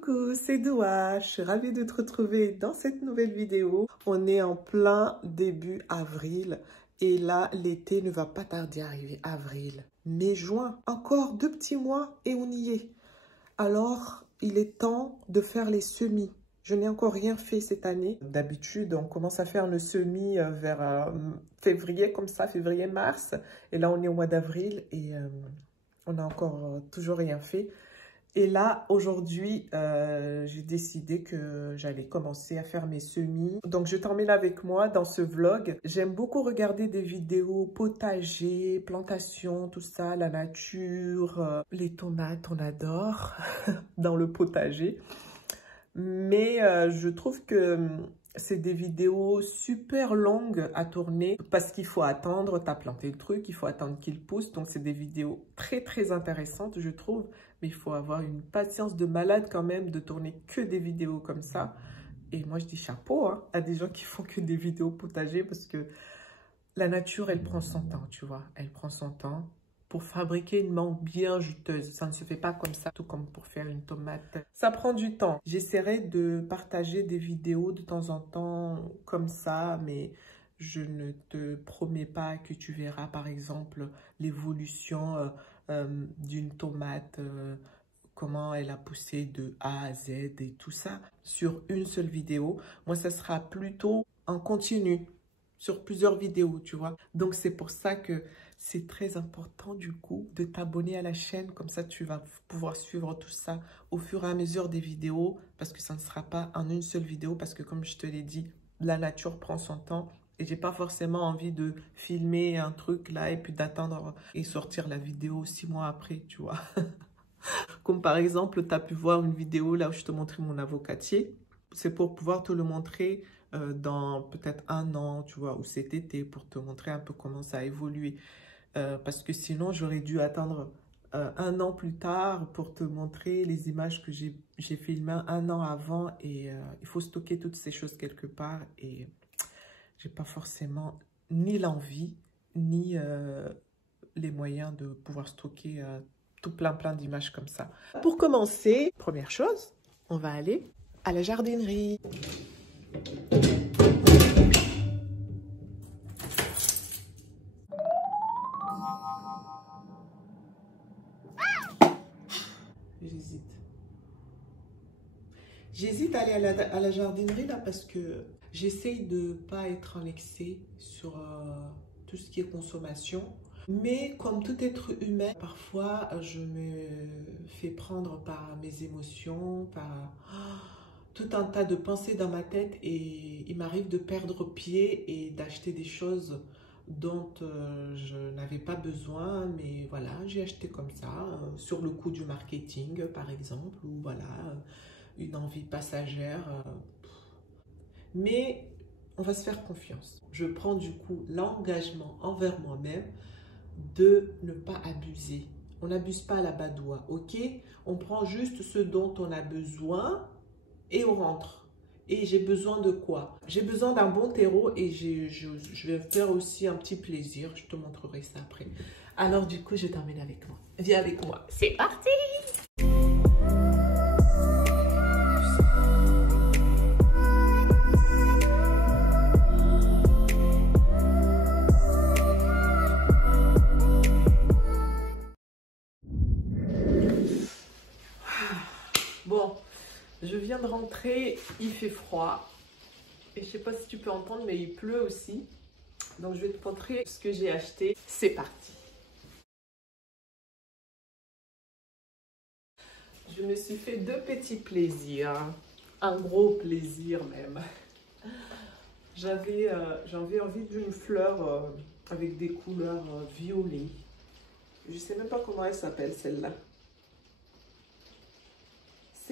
Coucou, c'est Doua, je suis ravie de te retrouver dans cette nouvelle vidéo. On est en plein début avril et là, l'été ne va pas tarder à arriver. Avril, mai, juin, encore 2 petits mois et on y est. Alors, il est temps de faire les semis. Je n'ai encore rien fait cette année. D'habitude, on commence à faire le semis vers février, comme ça, février-mars. Et là, on est au mois d'avril et on n'a encore toujours rien fait. Et là, aujourd'hui, j'ai décidé que j'allais commencer à faire mes semis. Donc, je t'emmène avec moi dans ce vlog. J'aime beaucoup regarder des vidéos potager, plantation, tout ça, la nature, les tomates, on adore dans le potager. Mais je trouve que c'est des vidéos super longues à tourner parce qu'il faut attendre, tu as planté le truc, il faut attendre qu'il pousse. Donc, c'est des vidéos très, très intéressantes, je trouve. Mais il faut avoir une patience de malade quand même de tourner que des vidéos comme ça. Et moi, je dis chapeau hein, à des gens qui font que des vidéos potager parce que la nature, elle prend son temps, tu vois. Elle prend son temps pour fabriquer une mangue bien juteuse. Ça ne se fait pas comme ça, tout comme pour faire une tomate. Ça prend du temps. J'essaierai de partager des vidéos de temps en temps comme ça, mais je ne te promets pas que tu verras, par exemple, l'évolution d'une tomate, comment elle a poussé de A à Z et tout ça sur une seule vidéo. Moi, ça sera plutôt en continu sur plusieurs vidéos, tu vois. Donc, c'est pour ça que c'est très important, du coup, de t'abonner à la chaîne. Comme ça, tu vas pouvoir suivre tout ça au fur et à mesure des vidéos parce que ça ne sera pas en une seule vidéo parce que, comme je te l'ai dit, la nature prend son temps. Et j'ai pas forcément envie de filmer un truc là et puis d'attendre et sortir la vidéo 6 mois après, tu vois. Comme par exemple, tu as pu voir une vidéo là où je te montrais mon avocatier. C'est pour pouvoir te le montrer dans peut-être 1 an, tu vois, ou cet été, pour te montrer un peu comment ça a évolué. Parce que sinon, j'aurais dû attendre 1 an plus tard pour te montrer les images que j'ai filmées 1 an avant. Et il faut stocker toutes ces choses quelque part. Et j'ai pas forcément ni l'envie, ni les moyens de pouvoir stocker tout plein d'images comme ça. Pour commencer, première chose, on va aller à la jardinerie. J'hésite. J'hésite à aller à la jardinerie là parce que j'essaye de ne pas être en excès sur tout ce qui est consommation. Mais comme tout être humain, parfois je me fais prendre par mes émotions, par tout un tas de pensées dans ma tête et il m'arrive de perdre pied et d'acheter des choses dont je n'avais pas besoin, mais voilà, j'ai acheté comme ça, sur le coup du marketing par exemple, ou voilà, une envie passagère. Mais on va se faire confiance. Je prends du coup l'engagement envers moi-même de ne pas abuser. On n'abuse pas à la badoie, ok? On prend juste ce dont on a besoin et on rentre. Et j'ai besoin de quoi? J'ai besoin d'un bon terreau et je vais faire aussi un petit plaisir. Je te montrerai ça après. Alors du coup, je t'emmène avec moi. Viens avec moi. C'est parti! Bon, je viens de rentrer, il fait froid et je sais pas si tu peux entendre mais il pleut aussi. Donc je vais te montrer ce que j'ai acheté. C'est parti. Je me suis fait 2 petits plaisirs, un gros plaisir même. J'avais envie d'une fleur avec des couleurs violet. Je sais même pas comment elle s'appelle celle-là.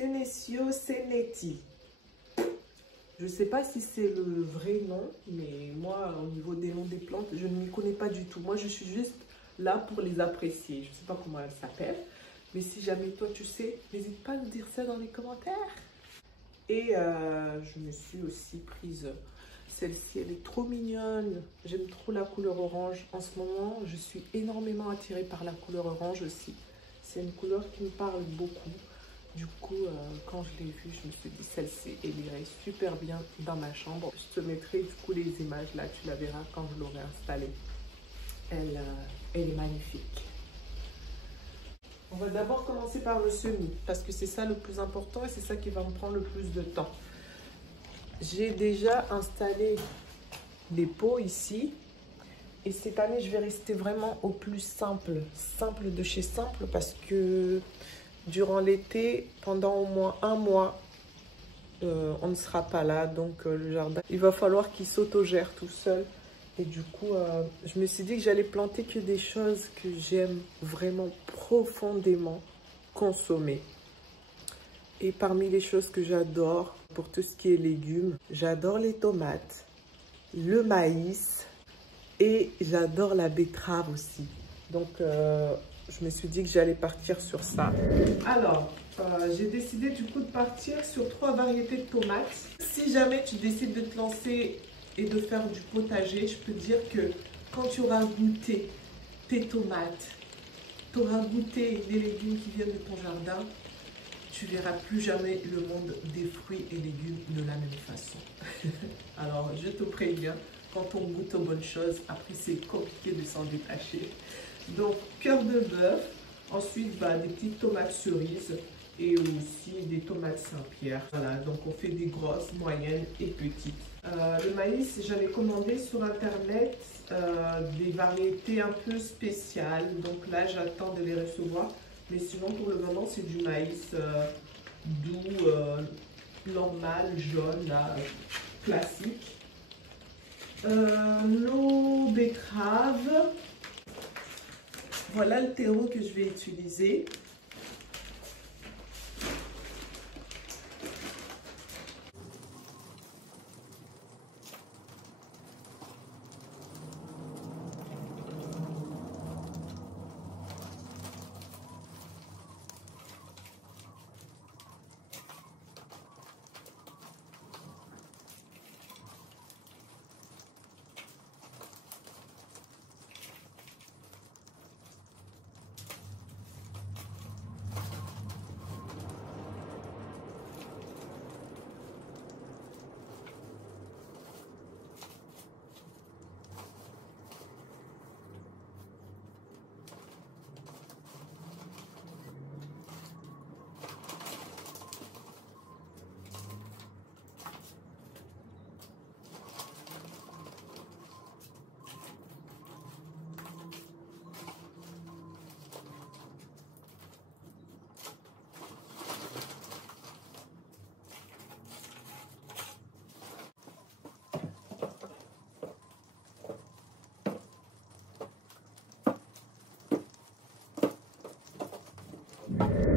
Senecio Seneti. Je ne sais pas si c'est le vrai nom, mais moi, au niveau des noms des plantes, je ne m'y connais pas du tout. Moi, je suis juste là pour les apprécier. Je ne sais pas comment elle s'appelle, mais si jamais toi, tu sais, n'hésite pas à nous dire ça dans les commentaires. Et je me suis aussi prise celle-ci. Elle est trop mignonne. J'aime trop la couleur orange. En ce moment, je suis énormément attirée par la couleur orange aussi. C'est une couleur qui me parle beaucoup. Du coup, quand je l'ai vue, je me suis dit, celle-ci, elle irait super bien dans ma chambre. Je te mettrai du coup les images là, tu la verras quand je l'aurai installée. Elle est magnifique. On va d'abord commencer par le semis, parce que c'est ça le plus important et c'est ça qui va me prendre le plus de temps. J'ai déjà installé les pots ici. Et cette année, je vais rester vraiment au plus simple. Simple de chez simple, parce que durant l'été, pendant au moins un mois, on ne sera pas là. Donc le jardin, il va falloir qu'il s'autogère tout seul. Et du coup, je me suis dit que j'allais planter que des choses que j'aime vraiment profondément consommer. Et parmi les choses que j'adore, pour tout ce qui est légumes, j'adore les tomates, le maïs et j'adore la betterave aussi. Donc, je me suis dit que j'allais partir sur ça. Alors, j'ai décidé du coup de partir sur 3 variétés de tomates. Si jamais tu décides de te lancer et de faire du potager, je peux dire que quand tu auras goûté tes tomates, tu auras goûté les légumes qui viennent de ton jardin, tu verras plus jamais le monde des fruits et légumes de la même façon. Alors, je te préviens, quand on goûte aux bonnes choses, après c'est compliqué de s'en détacher. Donc, cœur de bœuf, ensuite des petites tomates cerises et aussi des tomates Saint-Pierre. Voilà, donc on fait des grosses, moyennes et petites. Le maïs, j'avais commandé sur internet des variétés un peu spéciales. Donc là, j'attends de les recevoir. Mais sinon, pour le moment, c'est du maïs doux, normal, jaune, là, classique. Nos betteraves. Voilà le terreau que je vais utiliser.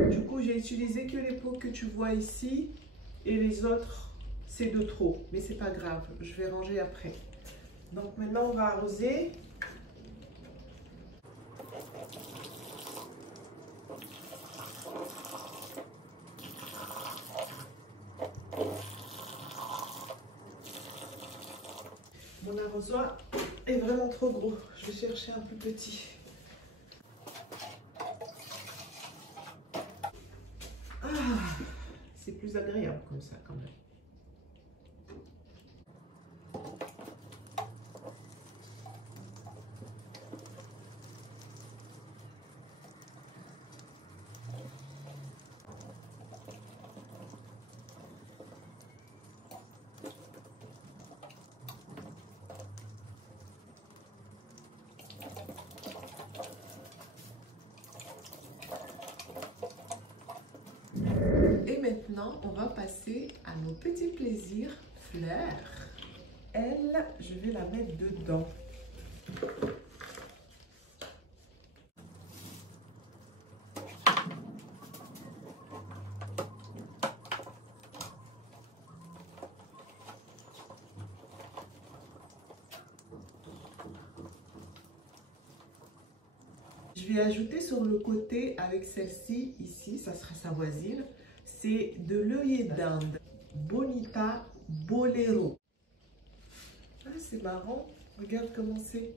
Du coup, j'ai utilisé que les pots que tu vois ici et les autres, c'est de trop. Mais c'est pas grave, je vais ranger après. Donc maintenant, on va arroser. Mon arrosoir est vraiment trop gros. Je vais chercher un plus petit. C'est plus agréable comme ça quand même. Et maintenant, on va passer à nos petits plaisirs fleurs. Elle, je vais la mettre dedans. Je vais ajouter sur le côté avec celle-ci, ici, ça sera sa voisine. C'est de l'œillet d'Inde, Bonita Bolero. Ah, c'est marrant, regarde comment c'est.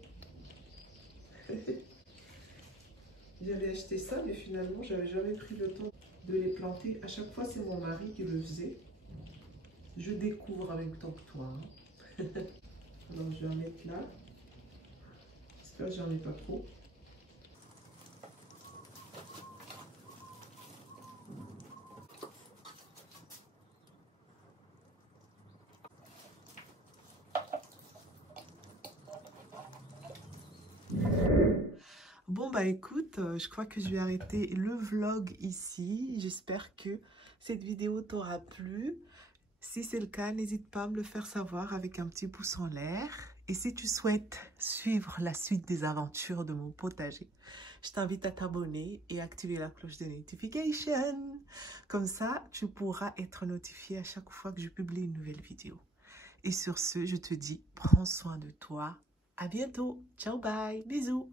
J'avais acheté ça, mais finalement, j'avais jamais pris le temps de les planter. À chaque fois, c'est mon mari qui le faisait. Je découvre en même temps que toi. Hein. Alors, je vais en mettre là. J'espère que j'en ai pas trop. Bon bah écoute, je crois que je vais arrêter le vlog ici. J'espère que cette vidéo t'aura plu. Si c'est le cas, n'hésite pas à me le faire savoir avec un petit pouce en l'air. Et si tu souhaites suivre la suite des aventures de mon potager, je t'invite à t'abonner et activer la cloche de notification. Comme ça, tu pourras être notifié à chaque fois que je publie une nouvelle vidéo. Et sur ce, je te dis, prends soin de toi. À bientôt. Ciao, bye. Bisous.